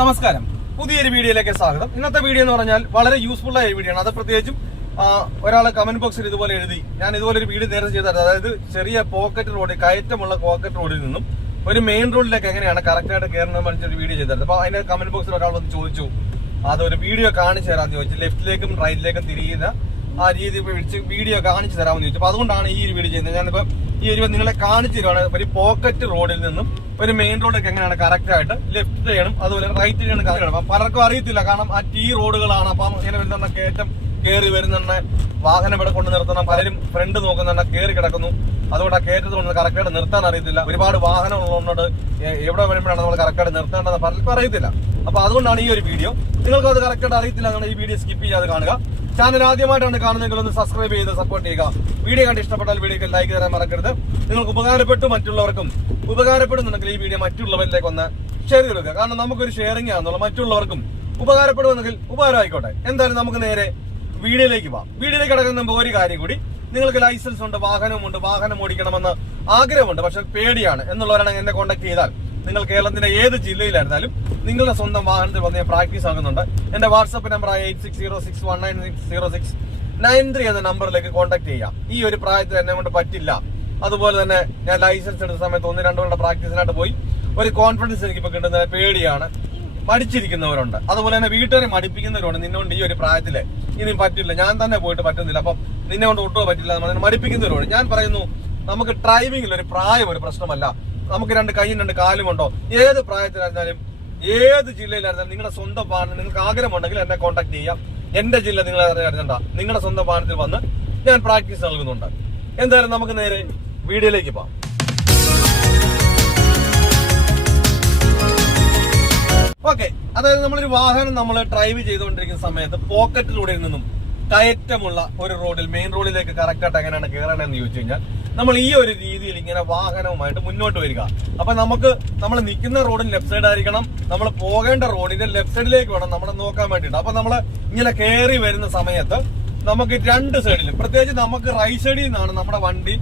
നമസ്കാരം. പുതിയൊരു വീഡിയോയിലേക്ക് സ്വാഗതം. ഇന്നത്തെ വീഡിയോ എന്ന് പറഞ്ഞാൽ വളരെ യൂസ്ഫുൾ ആയ വീഡിയോ ആണ്. അത് പ്രത്യേകിച്ചും ഒരാൾ കമന്റ് ബോക്സിൽ ഇതുപോലെ എഴുതി ഞാൻ ഇതുപോലെ ഒരു വീഡിയോ നേരത്തെ ചെയ്തായിരുന്നു അതായത് ചെറിയ പോക്കറ്റ് റോഡ് കയറ്റമുള്ള പോക്കറ്റ് റോഡിൽ നിന്നും ഒരു മെയിൻ റോഡിലേക്ക് എങ്ങനെയാണ് കറക്റ്റായിട്ട് ആയിട്ട് കയറണം പറഞ്ഞൊരു വീഡിയോ ചെയ്തായിരുന്നു അപ്പൊ അതിന്റെ കമന്റ് ബോക്സിൽ ഒരാൾ വന്ന് ചോദിച്ചു അതൊരു വീഡിയോ കാണിച്ചു തരാമെന്ന് ചോദിച്ചു. ലെഫ്റ്റിലേക്കും റൈറ്റിലേക്കും തിരിയുന്ന ആ രീതി വീഡിയോ കാണിച്ചു തരാമെന്ന് ചോദിച്ചു. അപ്പൊ അതുകൊണ്ടാണ് ഈ ഒരു വീഡിയോ ചെയ്യുന്നത്. ഞാനിപ്പോ ഈ ഒരു നിങ്ങളെ കാണിച്ചു തരുവാണ്. ഒരു പോക്കറ്റ് റോഡിൽ നിന്നും ഒരു മെയിൻ റോഡൊക്കെ എങ്ങനെയാണ് കറക്റ്റ് ആയിട്ട് ലെഫ്റ്റ് ചെയ്യണം അതുപോലെ റൈറ്റ് ചെയ്യണം കറക്റ്റ് ചെയ്യണം. അപ്പൊ പലർക്കും അറിയത്തില്ല. കാരണം ആ ടീ റോഡുകളാണ് അപ്പം ഇങ്ങനെ വരുന്ന കയറ്റം കയറി വരുന്നുണ്ട് വാഹനം ഇവിടെ കൊണ്ട് നിർത്തണം. പലരും ഫ്രണ്ട് നോക്കുന്നുണ്ട് കയറി കിടക്കുന്നു. അതുകൊണ്ട് ആ കയറ്റത്ത് കൊണ്ട് കറക്റ്റായിട്ട് നിർത്താൻ അറിയത്തില്ല. ഒരുപാട് വാഹനം ഉള്ളതുകൊണ്ട് എ- എവിടെ വരുമ്പോഴാണ് നമ്മൾ കറക്റ്റായിട്ട് നിർത്തേണ്ടത് പലർക്കും അറിയത്തില്ല. അപ്പൊ അതുകൊണ്ടാണ് ഈ ഒരു വീഡിയോ നിങ്ങൾക്ക് അത് കറക്റ്റായിട്ട് അറിയത്തില്ല എന്നാണ് ഈ വീഡിയോ സ്കിപ്പ് ചെയ്യാതെ കാണുക. ചാനൽ ആദ്യമായിട്ടാണ് കാണുന്നതെങ്കിൽ ഒന്ന് സബ്സ്ക്രൈബ് ചെയ്ത് സപ്പോർട്ട് ചെയ്യുക. വീഡിയോ കണ്ട് ഇഷ്ടപ്പെട്ടാൽ വീഡിയോക്ക് ലൈക്ക് തരാൻ മറക്കരുത്. നിങ്ങൾക്ക് ഉപകാരപ്പെട്ടു മറ്റുള്ളവർക്കും ഉപകാരപ്പെടുന്നുണ്ടെങ്കിൽ ഈ വീഡിയോ മറ്റുള്ളവരിലേക്ക് ഒന്ന് ഷെയർ ചെയ്ത് കാരണം നമുക്കൊരു ഷെയറിംഗ് ആണെന്നുള്ള മറ്റുള്ളവർക്കും ഉപകാരപ്പെടുമെന്നെങ്കിൽ ഉപകാരമായിക്കോട്ടെ. എന്തായാലും നമുക്ക് നേരെ വീഡിയോയിലേക്ക് പോവാം വീഡിയോയിലേക്ക് കിടക്കുന്ന മുമ്പ് ഒരു കാര്യം കൂടി. നിങ്ങൾക്ക് ലൈസൻസ് ഉണ്ട് വാഹനമുണ്ട് വാഹനം ഓടിക്കണമെന്ന് ആഗ്രഹമുണ്ട്. പക്ഷെ പേടിയാണ്. എന്നുള്ളവരാണെങ്കിൽ എന്നെ കോൺടാക്ട് ചെയ്താൽ. നിങ്ങൾ കേരളത്തിന്റെ ഏത് ജില്ലയിലായിരുന്നാലും നിങ്ങളുടെ സ്വന്തം വാഹനത്തിൽ വന്ന് ഞാൻ പ്രാക്ടീസ് ആകുന്നുണ്ട് എന്റെ WhatsApp number eight six zero six one nine six zero six nine three എന്ന നമ്പറിലേക്ക് കോൺടാക്ട് ചെയ്യാം. ഈ ഒരു പ്രായത്തിൽ എന്നെ കൊണ്ട് പറ്റില്ല. അതുപോലെ തന്നെ ഞാൻ ലൈസൻസ് എടുത്ത സമയത്ത് ഒന്ന് രണ്ടു കൊണ്ട പ്രാക്ടീസിനായിട്ട് പോയി. ഒരു കോൺഫിഡൻസ് എനിക്ക് ഇപ്പൊ കിട്ടുന്ന പേടിയാണ്. മടിച്ചിരിക്കുന്നവരുണ്ട്. അതുപോലെ തന്നെ വീട്ടുകാരെ മടിപ്പിക്കുന്നവരുണ്ട് നിന്നുകൊണ്ട് ഈ ഒരു പ്രായത്തിൽ. ഇനി പറ്റില്ല. ഞാൻ തന്നെ പോയിട്ട് പറ്റുന്നില്ല. അപ്പം നിന്നെ കൊണ്ട് ഒട്ടും പറ്റില്ല എന്ന് പറഞ്ഞ് ഞാൻ പറയുന്നു നമുക്ക് ഡ്രൈവിംഗിൽ ഒരു പ്രായം ഒരു പ്രശ്നമല്ല. നമുക്ക് രണ്ട് കൈയും രണ്ട് കാലും ഉണ്ടോ? ഏത് പ്രായത്തിലായിരുന്നാലും ഏത് ജില്ലയിലായിരുന്നാലും നിങ്ങളുടെ സ്വന്തം വാഹനം നിങ്ങൾക്ക് ആഗ്രഹമുണ്ടെങ്കിൽ എന്നെ കോൺടാക്ട് ചെയ്യാം. എന്റെ ജില്ല നിങ്ങൾ അറിയണ്ട നിങ്ങളുടെ സ്വന്തം വാഹനത്തിൽ വന്ന് ഞാൻ പ്രാക്ടീസ് നൽകുന്നുണ്ട്. എന്തായാലും നമുക്ക് നേരെ വീഡിയോയിലേക്ക് പോകാം. ഓക്കെ അതായത് നമ്മളൊരു വാഹനം നമ്മൾ ഡ്രൈവ് ചെയ്തുകൊണ്ടിരിക്കുന്ന സമയത്ത് പോക്കറ്റിലൂടെ നിന്നും കയറ്റമുള്ള ഒരു റോഡിൽ മെയിൻ റോഡിലേക്ക് കറക്റ്റ് ആയിട്ട് എങ്ങനെയാണ് കയറണമെന്ന് ചോദിച്ചു കഴിഞ്ഞാൽ നമ്മൾ ഈ ഒരു രീതിയിൽ ഇങ്ങനെ വാഹനവുമായിട്ട് മുന്നോട്ട് വരിക. അപ്പൊ നമുക്ക് നമ്മൾ നിൽക്കുന്ന റോഡിന് ലെഫ്റ്റ് സൈഡ് ആയിരിക്കണം നമ്മൾ പോകേണ്ട റോഡിന്റെ ലെഫ്റ്റ് സൈഡിലേക്ക് വേണം നമ്മൾ നോക്കാൻ വേണ്ടിയിട്ട്. അപ്പൊ നമ്മൾ ഇങ്ങനെ കയറി വരുന്ന സമയത്ത് നമുക്ക് രണ്ട് സൈഡിലും പ്രത്യേകിച്ച് നമുക്ക് റൈറ്റ് സൈഡിൽ നിന്നാണ് നമ്മുടെ വണ്ടി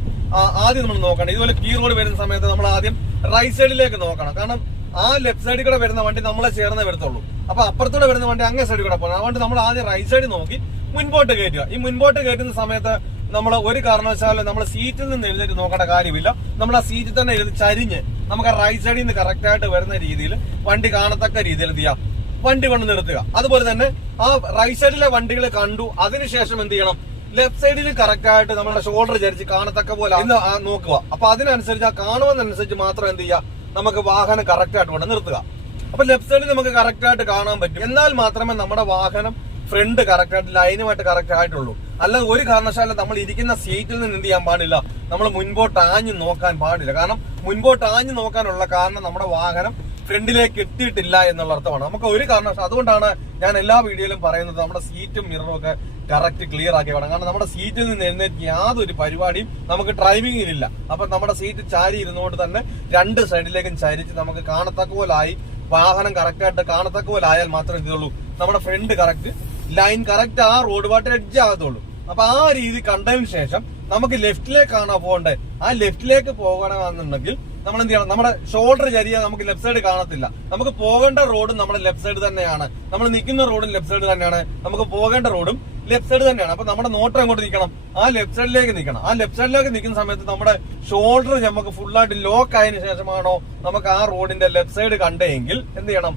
ആദ്യം നമ്മൾ നോക്കണം ഇതുപോലെ കീ റോഡ് വരുന്ന സമയത്ത് നമ്മൾ ആദ്യം റൈറ്റ് സൈഡിലേക്ക് നോക്കണം. കാരണം ആ ലെഫ്റ്റ് സൈഡിൽ കൂടെ വരുന്ന വണ്ടി നമ്മളെ ചേർന്നേ വരത്തുള്ളൂ. അപ്പൊ അപ്പുറത്തൂടെ വരുന്ന വണ്ടി അങ്ങേ സൈഡിൽ കൂടെ പോകണം അതുകൊണ്ട് നമ്മൾ ആദ്യം റൈറ്റ് സൈഡ് നോക്കി മുൻപോട്ട് കയറ്റുക. ഈ മുൻപോട്ട് കയറ്റുന്ന സമയത്ത് നമ്മൾ ഒരു കാരണവശാലും നമ്മൾ സീറ്റിൽ നിന്ന് എഴുന്നേറ്റ് നോക്കേണ്ട കാര്യമില്ല. നമ്മൾ ആ സീറ്റിൽ തന്നെ എഴുതി ചരിഞ്ഞ് നമുക്ക് ആ റൈറ്റ് സൈഡിൽ നിന്ന് കറക്റ്റ് ആയിട്ട് വരുന്ന രീതിയിൽ വണ്ടി കാണത്തക്ക രീതിയിൽ എന്ത് ചെയ്യാം? വണ്ടി കൊണ്ട് നിർത്തുക. അതുപോലെ തന്നെ ആ റൈറ്റ് സൈഡിലെ വണ്ടികൾ കണ്ടു. അതിനുശേഷം എന്ത് ചെയ്യണം? ലെഫ്റ്റ് സൈഡിൽ കറക്റ്റ് ആയിട്ട് നമ്മുടെ ഷോൾഡർ ചരിച്ച് കാണത്തക്ക പോലെ ഇന്ന് നോക്കുക. അപ്പൊ അതിനനുസരിച്ച് ആ കാണുമെന്നനുസരിച്ച് മാത്രം എന്ത് ചെയ്യുക? നമുക്ക് വാഹനം കറക്റ്റ് ആയിട്ട് കൊണ്ട് നിർത്തുക. അപ്പൊ ലെഫ്റ്റ് സൈഡിൽ നമുക്ക് കറക്റ്റ് ആയിട്ട് കാണാൻ പറ്റും. എന്നാൽ മാത്രമേ നമ്മുടെ വാഹനം ഫ്രണ്ട് കറക്റ്റ് ആയിട്ട് ലൈനുമായിട്ട് കറക്റ്റ് ആയിട്ടുള്ളൂ. അല്ലാതെ ഒരു കാരണവശാലും നമ്മൾ ഇരിക്കുന്ന സീറ്റിൽ നിന്ന് എന്ത് ചെയ്യാൻ പാടില്ല. നമ്മൾ മുൻപോട്ട് ആഞ്ഞു നോക്കാൻ പാടില്ല. കാരണം മുൻപോട്ട് ആഞ്ഞു നോക്കാനുള്ള കാരണം നമ്മുടെ വാഹനം ഫ്രണ്ടിലേക്ക് എത്തിയിട്ടില്ല എന്നുള്ള അർത്ഥമാണ്. നമുക്ക് ഒരു കാരണവശാലും അതുകൊണ്ടാണ് ഞാൻ എല്ലാ വീഡിയോയിലും പറയുന്നത്. നമ്മുടെ സീറ്റും മിററും ഒക്കെ കറക്റ്റ് ക്ലിയർ ആക്കി വേണം കാരണം നമ്മുടെ സീറ്റിൽ നിന്ന് എഴുന്നേറ്റ് യാതൊരു പരിപാടിയും നമുക്ക് ഡ്രൈവിംഗിലില്ല അപ്പൊ നമ്മുടെ സീറ്റ് ചാരി ഇരുന്നുകൊണ്ട് തന്നെ രണ്ട് സൈഡിലേക്കും ചരിച്ച് നമുക്ക് കാണത്തക്ക പോലായി വാഹനം കറക്റ്റ് ആയിട്ട് കാണത്തക്ക പോലെ ആയാൽ മാത്രമേ ഇതുള്ളൂ നമ്മുടെ ഫ്രണ്ട് കറക്റ്റ് ലൈൻ കറക്റ്റ് ആ റോഡ് പാട്ട് എഡ്ജ് ആകത്തുള്ളൂ. അപ്പൊ ആ രീതി കണ്ടതിന് ശേഷം നമുക്ക് ലെഫ്റ്റിലേക്കാണ് പോകേണ്ടത് ആ ലെഫ്റ്റിലേക്ക് പോകണമെന്നുണ്ടെങ്കിൽ നമ്മൾ എന്ത് ചെയ്യണം? നമ്മുടെ ഷോൾഡർ ചരിയ നമുക്ക് ലെഫ്റ്റ് സൈഡ് കാണത്തില്ല. നമുക്ക് പോകേണ്ട റോഡും നമ്മുടെ ലെഫ്റ്റ് സൈഡ് തന്നെയാണ്. നമ്മൾ നിൽക്കുന്ന റോഡും ലെഫ്റ്റ് സൈഡ് തന്നെയാണ്. നമുക്ക് പോകേണ്ട റോഡും ലെഫ്റ്റ് സൈഡ് തന്നെയാണ്. അപ്പൊ നമ്മുടെ നോട്ടം എങ്ങോട്ട് നിൽക്കണം. ആ ലെഫ്റ്റ് സൈഡിലേക്ക് നിൽക്കണം. ആ ലെഫ്റ്റ് സൈഡിലേക്ക് നിൽക്കുന്ന സമയത്ത് നമ്മുടെ ഷോൾഡർ നമുക്ക് ഫുൾ ആയിട്ട് ലോക്ക് ആയതിനു ശേഷമാണോ നമുക്ക് ആ റോഡിന്റെ ലെഫ്റ്റ് സൈഡ് കണ്ടെങ്കിൽ എന്ത് ചെയ്യണം?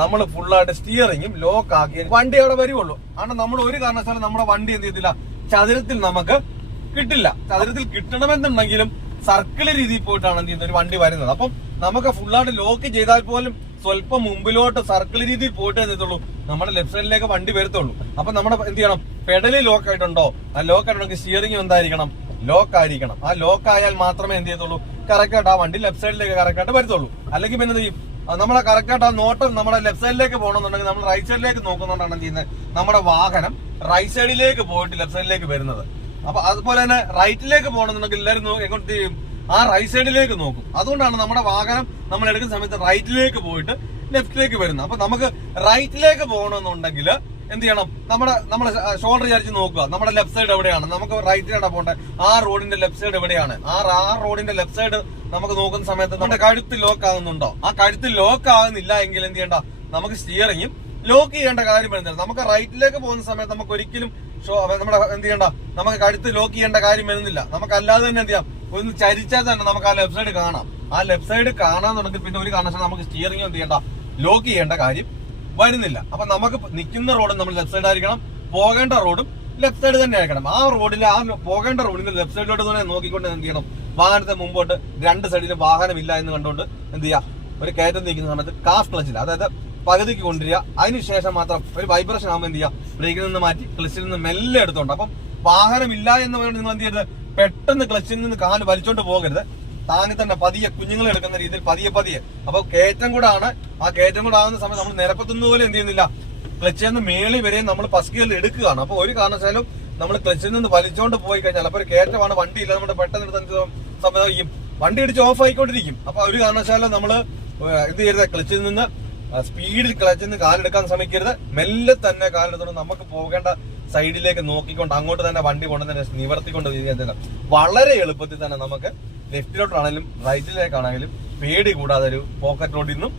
നമ്മൾ ഫുള്ളായിട്ട് സ്റ്റിയറിങ്ങും ലോക്ക് ആക്കി വണ്ടി അവിടെ വരുവുള്ളൂ. കാരണം നമ്മൾ ഒരു കാരണവശാലും നമ്മുടെ വണ്ടി എന്ത് ചെയ്തില്ല? ചതുരത്തിൽ നമുക്ക് കിട്ടില്ല. ചതുരത്തിൽ കിട്ടണമെന്നുണ്ടെങ്കിലും സർക്കിൾ രീതിയിൽ പോയിട്ടാണ് എന്ത് ചെയ്യുന്നത്? ഒരു വണ്ടി വരുന്നത്. അപ്പം നമുക്ക് ഫുള്ളായിട്ട് ലോക്ക് ചെയ്താൽ പോലും സ്വല്പം മുമ്പിലോട്ട് സർക്കിൾ രീതിയിൽ പോയിട്ടേ ചെയ്തുള്ളൂ നമ്മുടെ ലെഫ്റ്റ് സൈഡിലേക്ക് വണ്ടി വരത്തുള്ളൂ. അപ്പൊ നമ്മുടെ എന്ത് ചെയ്യണം? പെഡലി ലോക്ക് ആയിട്ടുണ്ടോ? ആ ലോക്ക് ആയിട്ടുണ്ടെങ്കിൽ സ്റ്റിയറിംഗ് എന്തായിരിക്കണം? ലോക്ക് ആയിരിക്കണം. ആ ലോക്ക് ആയാൽ മാത്രമേ എന്ത് ചെയ്യത്തുള്ളൂ? കറക്റ്റായിട്ട് ആ വണ്ടി ലെഫ്റ്റ് സൈഡിലേക്ക് കറക്റ്റായിട്ട് വരത്തുള്ളൂ. അല്ലെങ്കിൽ പിന്നെ ചെയ്യും? നമ്മളെ കറക്റ്റായിട്ട് ആ നോട്ടം നമ്മുടെ ലെഫ്റ്റ് സൈഡിലേക്ക് പോകണമെന്നുണ്ടെങ്കിൽ നമ്മൾ റൈറ്റ് സൈഡിലേക്ക് നോക്കുന്നുണ്ടാണ് ചെയ്യുന്നത്? നമ്മുടെ വാഹനം റൈറ്റ് സൈഡിലേക്ക് പോയിട്ട് ലെഫ്റ്റ് സൈഡിലേക്ക് വരുന്നത്. അപ്പൊ അതുപോലെ തന്നെ റൈറ്റിലേക്ക് പോകണമെന്നുണ്ടെങ്കിൽ എല്ലാവരും എങ്ങോട്ട് ചെയ്യും? ആ റൈറ്റ് സൈഡിലേക്ക് നോക്കും. അതുകൊണ്ടാണ് നമ്മുടെ വാഹനം നമ്മൾ എടുക്കുന്ന സമയത്ത് റൈറ്റിലേക്ക് പോയിട്ട് ലെഫ്റ്റിലേക്ക് വരുന്നത്. അപ്പൊ നമുക്ക് റൈറ്റിലേക്ക് പോകണമെന്നുണ്ടെങ്കിൽ എന്ത് ചെയ്യണം? നമ്മുടെ നമ്മുടെ ഷോൾഡർ ചരിച്ച് നോക്കുക. നമ്മുടെ ലെഫ്റ്റ് സൈഡ് എവിടെയാണ്? നമുക്ക് റൈറ്റിലാണ് പോകേണ്ടത് ആ റോഡിന്റെ ലെഫ്റ്റ് സൈഡ് എവിടെയാണ്? ആ ആ റോഡിന്റെ ലെഫ്റ്റ് സൈഡ് നമുക്ക് നോക്കുന്ന സമയത്ത് നമ്മുടെ കഴുത്ത് ലോക്ക് ആകുന്നുണ്ടോ? ആ കഴുത്ത് ലോക്ക് ആകുന്നില്ല എങ്കിൽ എന്ത് ചെയ്യണ്ട? നമുക്ക് സ്റ്റിയറിങ്ങും ലോക്ക് ചെയ്യേണ്ട കാര്യം വരുന്നില്ല. നമുക്ക് റൈറ്റിലേക്ക് പോകുന്ന സമയത്ത് നമുക്ക് ഒരിക്കലും നമ്മുടെ എന്ത് ചെയ്യണ്ട? നമുക്ക് കഴുത്ത് ലോക്ക് ചെയ്യേണ്ട കാര്യം വരുന്നില്ല. നമുക്ക് അല്ലാതെ തന്നെ എന്ത് ചെയ്യാം? ഒന്ന് ചരിച്ചാൽ തന്നെ നമുക്ക് ആ ലെഫ്റ്റ് സൈഡ് കാണാം. ആ ലെഫ്റ്റ് സൈഡ് തുടങ്ങി പിന്നെ ഒരു കണക്ഷൻ നമുക്ക് സ്റ്റിയറിംഗ് എന്ത് ചെയ്യണ്ട ലോക്ക് ചെയ്യേണ്ട കാര്യം വരുന്നില്ല. അപ്പൊ നമുക്ക് നിൽക്കുന്ന റോഡും നമ്മൾ ലെഫ്റ്റ് സൈഡ് ആയിരിക്കണം പോകേണ്ട റോഡും ലെഫ്റ്റ് സൈഡ് തന്നെ ആയിരിക്കണം. ആ റോഡിൽ ആ പോകേണ്ട റോഡിന്റെ ലെഫ്റ്റ് സൈഡിലോട്ട് തന്നെ നോക്കിക്കൊണ്ട് എന്ത് ചെയ്യണം? വാഹനത്തെ മുമ്പോട്ട് രണ്ട് സൈഡിൽ വാഹനം ഇല്ല എന്ന് കണ്ടുകൊണ്ട് എന്ത് ചെയ്യുക ഒരു കയറ്റം നീക്കുന്ന സമയത്ത് കാഫ് ക്ലച്ചിൽ അതായത് പകുതിക്ക് കൊണ്ടുവരിക. അതിനുശേഷം മാത്രം ഒരു വൈബ്രേഷൻ ആകുമ്പോൾ എന്ത് ചെയ്യുക ബ്രേക്കിൽ നിന്ന് മാറ്റി ക്ലച്ചിൽ നിന്ന് മെല്ലെ എടുത്തോണ്ട്. അപ്പം ഇല്ല എന്ന് പറയുന്നത് നിങ്ങൾ എന്ത് ചെയ്യരുത്? പെട്ടെന്ന് ക്ലച്ചിൽ നിന്ന് കാൽ വലിച്ചോണ്ട് പോകരുത്. താങ്ങി തന്നെ പതിയെ കുഞ്ഞുങ്ങളെ എടുക്കുന്ന രീതിയിൽ പതിയെ പതിയെ. അപ്പൊ കയറ്റം കൂടെ ആണ് ആ കയറ്റം കൂടെ ആകുന്ന സമയത്ത് നമ്മൾ നിരപ്പത്തുന്ന പോലെ എന്ത് ചെയ്യുന്നില്ല. ക്ലച്ചിൽ നിന്ന് മേളി വരെ നമ്മൾ പസ്കിയിൽ എടുക്കുകയാണ്. അപ്പൊ ഒരു കാരണവശാലും നമ്മൾ ക്ലച്ചിൽ നിന്ന് വലിച്ചോണ്ട് പോയി കഴിഞ്ഞാൽ അപ്പൊ ഒരു കയറ്റമാണ് ഇല്ല നമ്മുടെ പെട്ടെന്ന് എടുത്ത സമയത്ത് ഈ വണ്ടി ഇടിച്ച് ഓഫ് ആയിക്കൊണ്ടിരിക്കും. അപ്പൊ ഒരു കാരണവശാലും നമ്മൾ ഇത് ചെയ്യരുത്? ക്ലച്ചിൽ നിന്ന് സ്പീഡിൽ ക്ലച്ചിൽ നിന്ന് കാലെടുക്കാൻ ശ്രമിക്കരുത്. മെല്ലെ തന്നെ കാലെടുത്തോണ്ട് നമുക്ക് പോകേണ്ട സൈഡിലേക്ക് നോക്കിക്കൊണ്ട് അങ്ങോട്ട് തന്നെ വണ്ടി കൊണ്ട് തന്നെ നിവർത്തിക്കൊണ്ട് ചെയ്യുക വളരെ എളുപ്പത്തിൽ തന്നെ നമുക്ക് ലെഫ്റ്റിലോട്ടാണെങ്കിലും റൈറ്റിലേക്കാണെങ്കിലും പേടി കൂടാതെ ഒരു പോക്കറ്റ് റോഡിൽ നിന്നും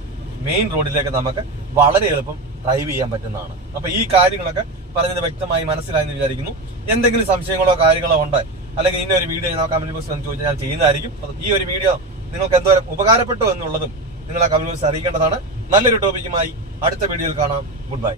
മെയിൻ റോഡിലേക്ക് നമുക്ക് വളരെ എളുപ്പം ഡ്രൈവ് ചെയ്യാൻ പറ്റുന്നതാണ്. അപ്പൊ ഈ കാര്യങ്ങളൊക്കെ പറഞ്ഞത് വ്യക്തമായി മനസ്സിലായെന്ന് വിചാരിക്കുന്നു. എന്തെങ്കിലും സംശയങ്ങളോ കാര്യങ്ങളോ ഉണ്ട്? അല്ലെങ്കിൽ ഇന്ന ഒരു വീഡിയോ ഞാൻ കമന്റ് ബോക്സിൽ ചോദിച്ചാൽ ഞാൻ ചെയ്യുന്നതായിരിക്കും. ഈ ഒരു വീഡിയോ നിങ്ങൾക്ക് എന്തോരം ഉപകാരപ്പെട്ടു എന്നുള്ളതും നിങ്ങളെ കമന്റ് ബോക്സിൽ അറിയിക്കേണ്ടതാണ്. നല്ലൊരു ടോപ്പിക്കുമായി അടുത്ത വീഡിയോയിൽ കാണാം. Good bye